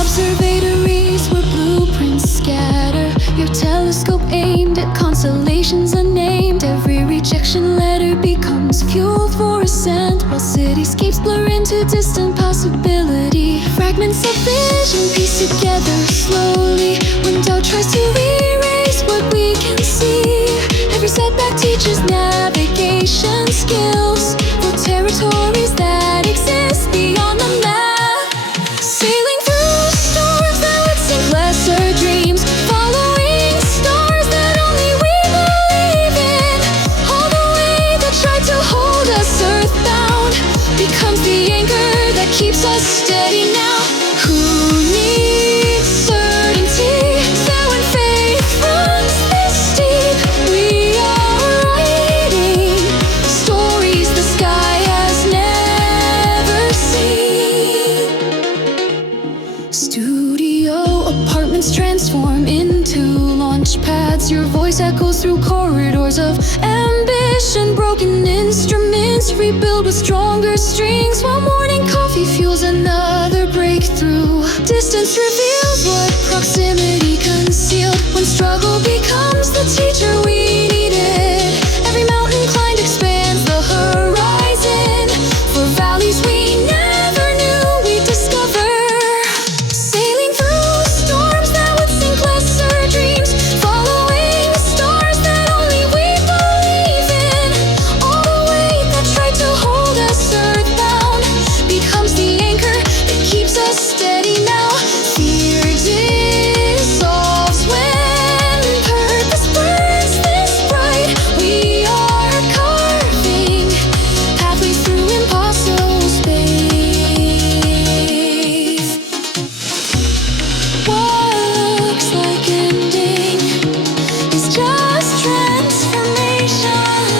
Observatories where blueprints scatter. Your telescope aimed at constellations unnamed. Every rejection letter becomes fuel for ascent, while cityscapes blur into distant possibility. Fragments of vision piece together slowly when doubt tries to erase what we can see. Every setback teaches navigation skills for territories that exist beyond the map. Sailing through storms that would sink lesser dreams, following stars that only we believe in. All the way that tried to hold us earthbound becomes the anchor that keeps us steady now. Who needs certainty? So when faith runs this deep, we are writing stories the sky has never seen. Studio apartments transform into launch pads. Your voice echoes through corridors of ambition. Broken instruments rebuild with stronger strings, while morning coffee fuels another breakthrough. Distance reveals what proximity concealed. When struggle becomes the teacher we needed, every mountain climbed expands the horizon for valleys we never knew we'd discover. Sailing through storms that would sink lesser dreams, following stars that only we believe in. All the weight that tried to hold us earthbound becomes the anchor that keeps us steady now. Fear dissolves when purpose burns this bright. We are carving pathways through impossible space. What looks like ending is just transformation.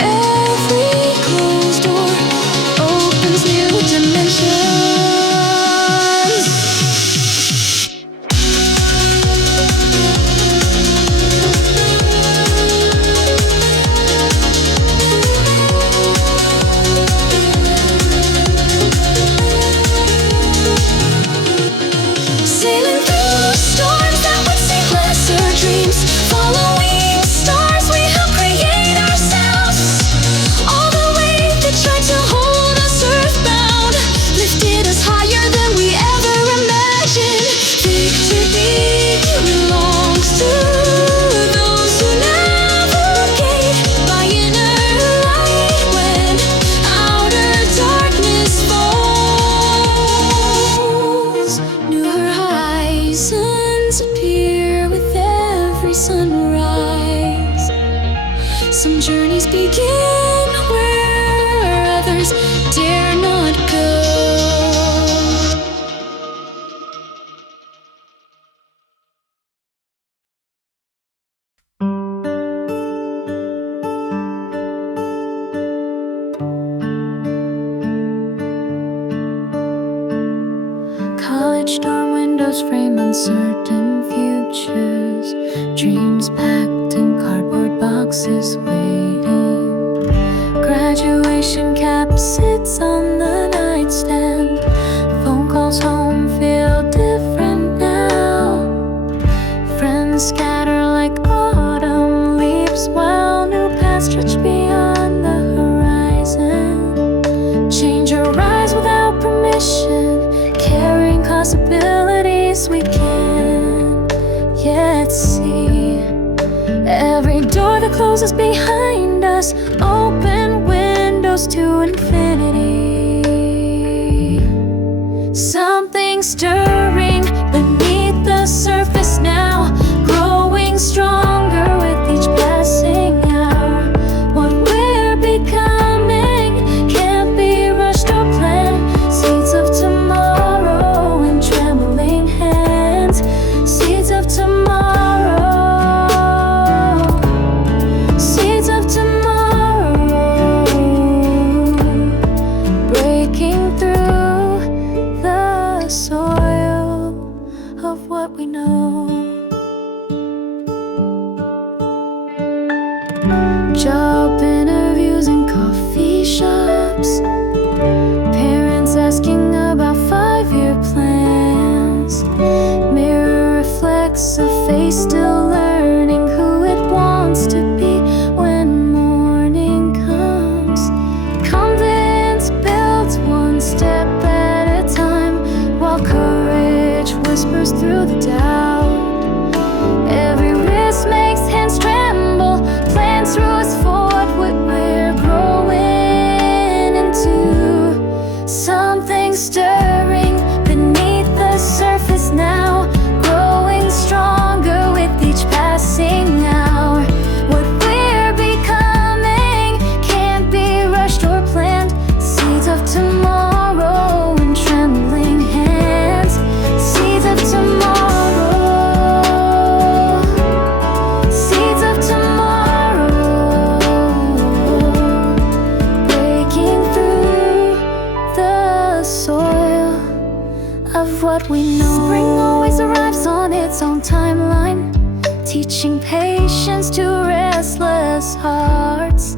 Every closed door opens new dimensions. Sailing through storms that would sink lesser dreams, following stars we help create ourselves. All the weight that tried to hold us earthbound lifted us higher than we ever imagined. Victory belongs to those who navigate by inner light when outer darkness falls. New horizons appear with every sunrise. Some journeys begin where others dare not go. College dorm windows frame uncertain futures. Dreams packed in cardboard boxes waiting. Graduation cap sits on the nightstand. Phone calls home feel different now. Friends scatter like autumn leaves, while new paths stretch beyond the horizon. Change arise without permission, carrying possibilities we can't yet see. Every door that closes behind us open windows to infinity. Something stirring beneath the surface now, growing stronger with each passing hour. What we're becoming can't be rushed or planned. Seeds of tomorrow in trembling hands. Seeds of tomorrow. Seeds of tomorrow. Breaking through the soil of what we know. Job interviews in coffee shops. Parents asking about 5-year plans. city still learning who it wants to be when morning comes. Confidence builds one step at a time, while courage whispers through the doubt. Every risk makes hands tremble, plans through us forward. We're growing into something stirring beneath the surface now, growing stronger with each passing hour. What we're becoming can't be rushed or planned. Seeds of tomorrow in trembling hands. Seeds of tomorrow. Seeds of tomorrow. Breaking through the soil of what we know. Spring always arrives on its own timeline, teaching patience to restless hearts.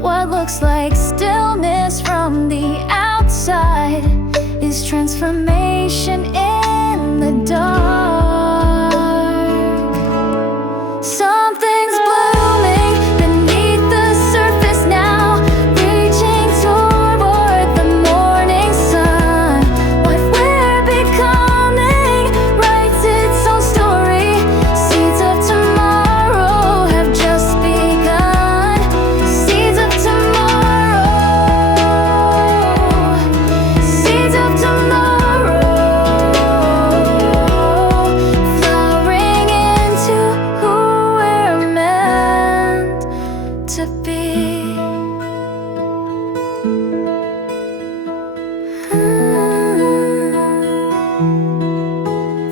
What looks like stillness from the outside is transformation in the dark. Something's blooming beneath the surface now, reaching toward the morning sun. What we're becoming writes its own story. Seeds of tomorrow have just begun. Seeds of tomorrow. Seeds of tomorrow. Flowering into who we're meant to be.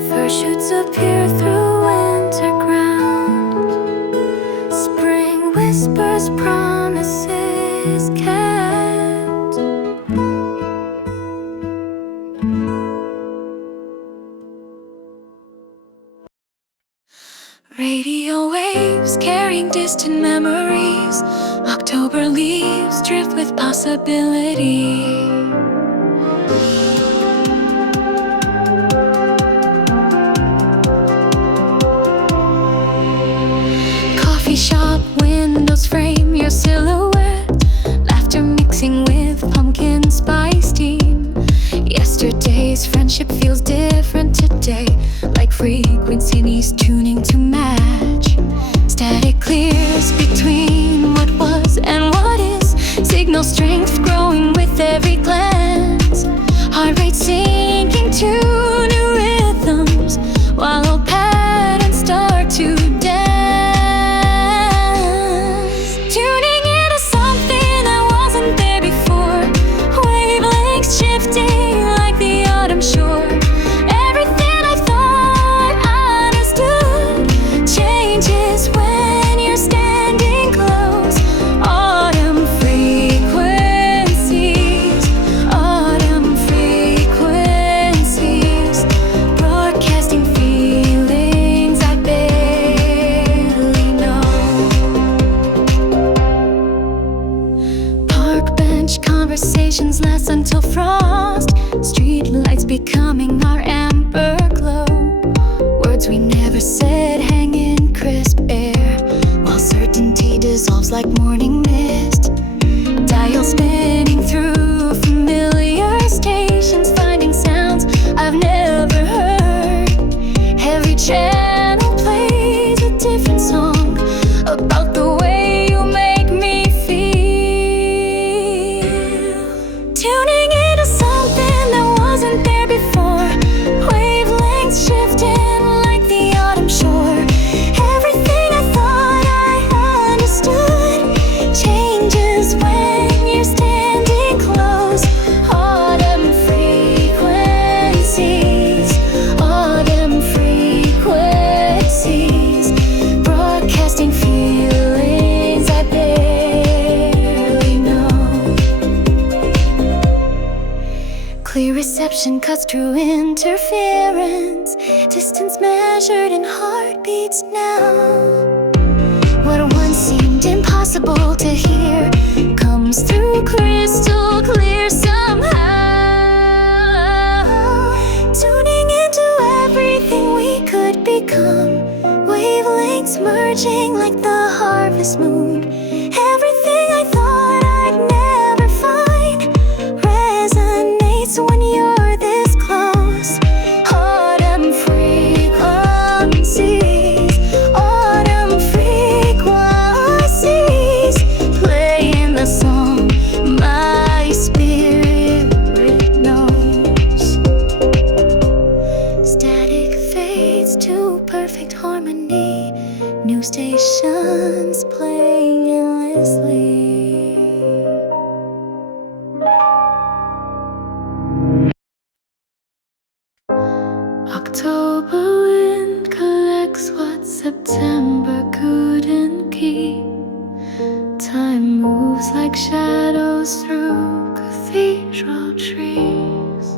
First shoots appear through winter ground. Spring whispers promises kept. Radio waves carrying distant memories. October leaves drift with possibility. Coffee shop windows frame your silhouette, laughter mixing with pumpkin spice steam. Yesterday's friendship feels different today, like frequencies tuning to match. Static clears between what was and what is, signal strength growing with every glance. Heart rate sinking to new rhythms, while old patterns start to dance. Tuning into something that wasn't there before, wavelengths shifting like the autumn shore. Everything I thought I understood changes when you're standing close. Autumn frequencies, broadcasting feelings I barely know. Park bench conversations last until frost, street lights becoming our amber glow. Words we never said hang in crisp air, while certainty dissolves like morning mist. Dial spinning through familiar stations, finding sounds I've never heard. Every channel plays a different song about the way you make me feel. Tuning into something that wasn't there before, wavelengths shifting like the autumn shore. Everything I thought I understood changes when you're standing close. Autumn frequencies, broadcasting feelings I barely know. Clear reception cuts through interference, distance measured in heartbeats now. What once seemed impossible to hear comes through crystal clear somehow. Tuning into everything we could become, Planets merging like the harvest moon. Everything I thought I'd never find resonates when you're this close. Autumn frequencies, autumn frequencies, playing the song my spirit knows. Static fades to perfect harmony, new stations playing endlessly. October wind collects what September couldn't keep. Time moves like shadows through cathedral trees.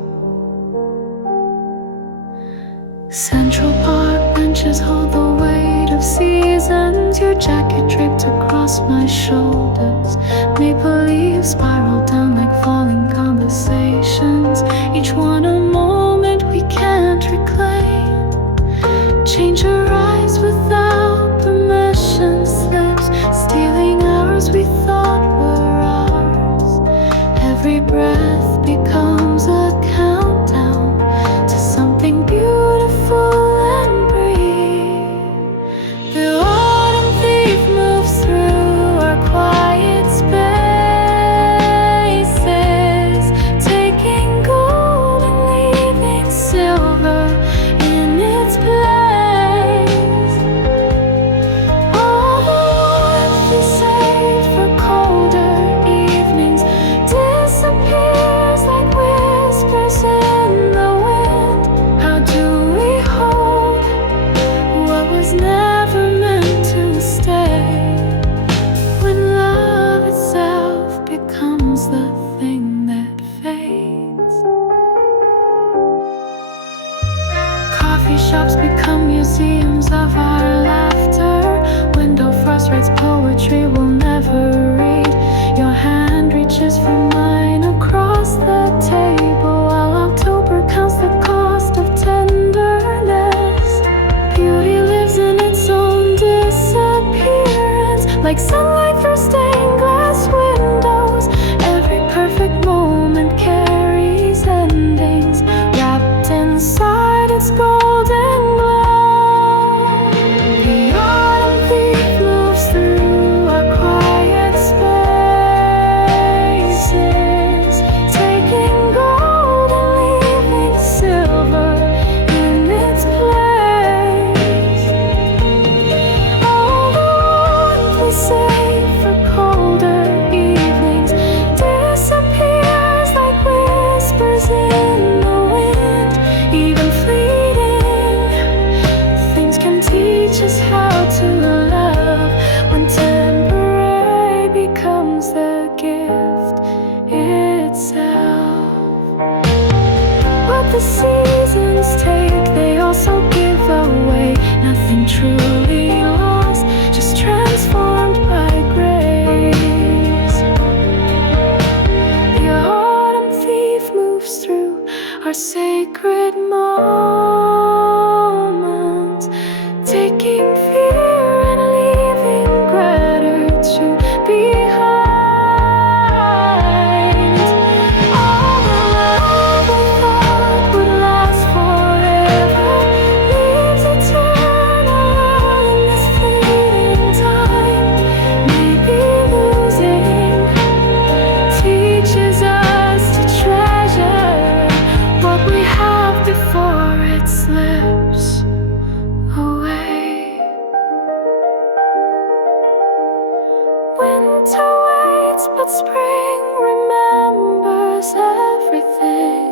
Central Park benches hold the weight of seasons. Your jacket draped across my shoulders. Maple leaves spiral down like falling conversations, each one a moment we can't reclaim. Change arrives without permission, slips stealing hours we thought were ours. Every breath becomes a countdown to something beautiful and brief. The autumn thief moves through our quiet spaces, taking gold and leaving silver in its place. All the warmth we saved for colder evenings disappears like whispers in the wind. How do we hold what was never meant to stay, when love itself becomes the thing that fades? Coffee shops become museums of our laughter. Window frost writes poetry we'll never read. Your hand reaches for mine across the table, while October counts the cost of tenderness. Beauty lives in its own disappearance, like sunlight through stained glass windows. Every perfect moment carries endings wrapped inside its golden glow. The autumn thief moves through our quiet spaces, taking gold and leaving silver in its place. All the warmth we save for colder evenings disappears like whispers in the wind. Even fleeting things can teach us how to love, when temporary becomes the gift itself. What the seasons take, they also give away. Nothing truly lost, just transformed by grace. The autumn thief moves through our sacred moments, taking fear and leaving gratitude behind. All the love we thought would last forever leaves eternal in this fleeting time. Maybe losing teaches us to treasure what we have before it slips away. Winter waits, but spring remembers everything.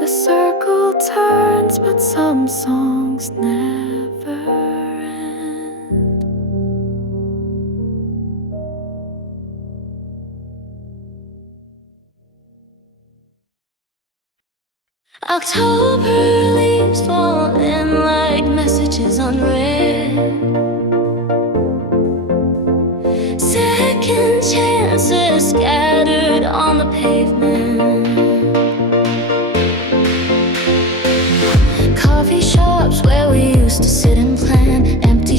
The circle turns, but some songs never end. October leaves falling like messages unread. Second chances scattered on the pavement. Coffee shops where we used to sit and plan, empty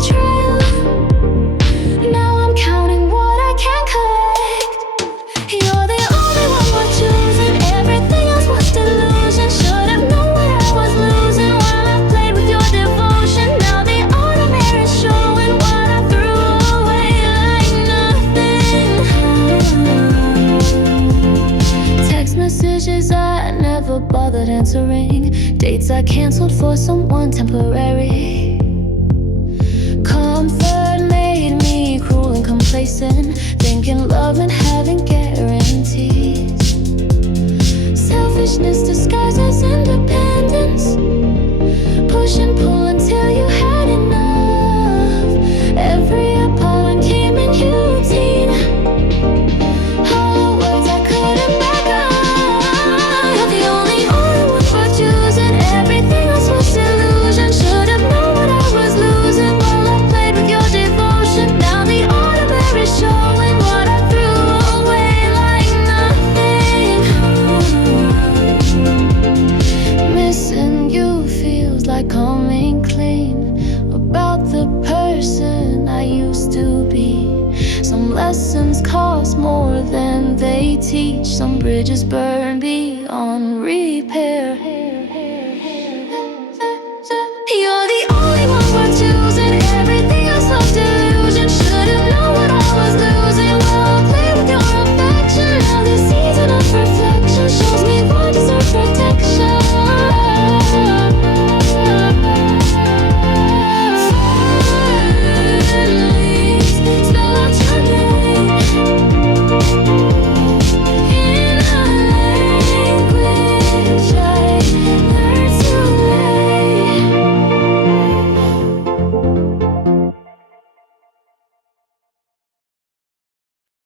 betrayal. Now I'm counting what I can collect. You're the only one worth choosing, everything else was delusion. Should have known what I was losing while I played with your devotion. Now the ordinary is showing what I threw away like nothing. Text messages I never bothered answering, dates I canceled for someone temporary. Comfort made me cruel and complacent, thinking love and having guarantees. Selfishness disguised as independence, push and pull until you had enough. Every appalling came in routine, hollow words I couldn't back up. You're the only one worth choosing, everything else was illusion. Should have known what I was losing while I played with your devotion. Now the ordinary is showing what I threw away like nothing. Missing you feels like coming clean about the person I used to be. Some lessons cost more than they teach, some bridges burn beyond repair.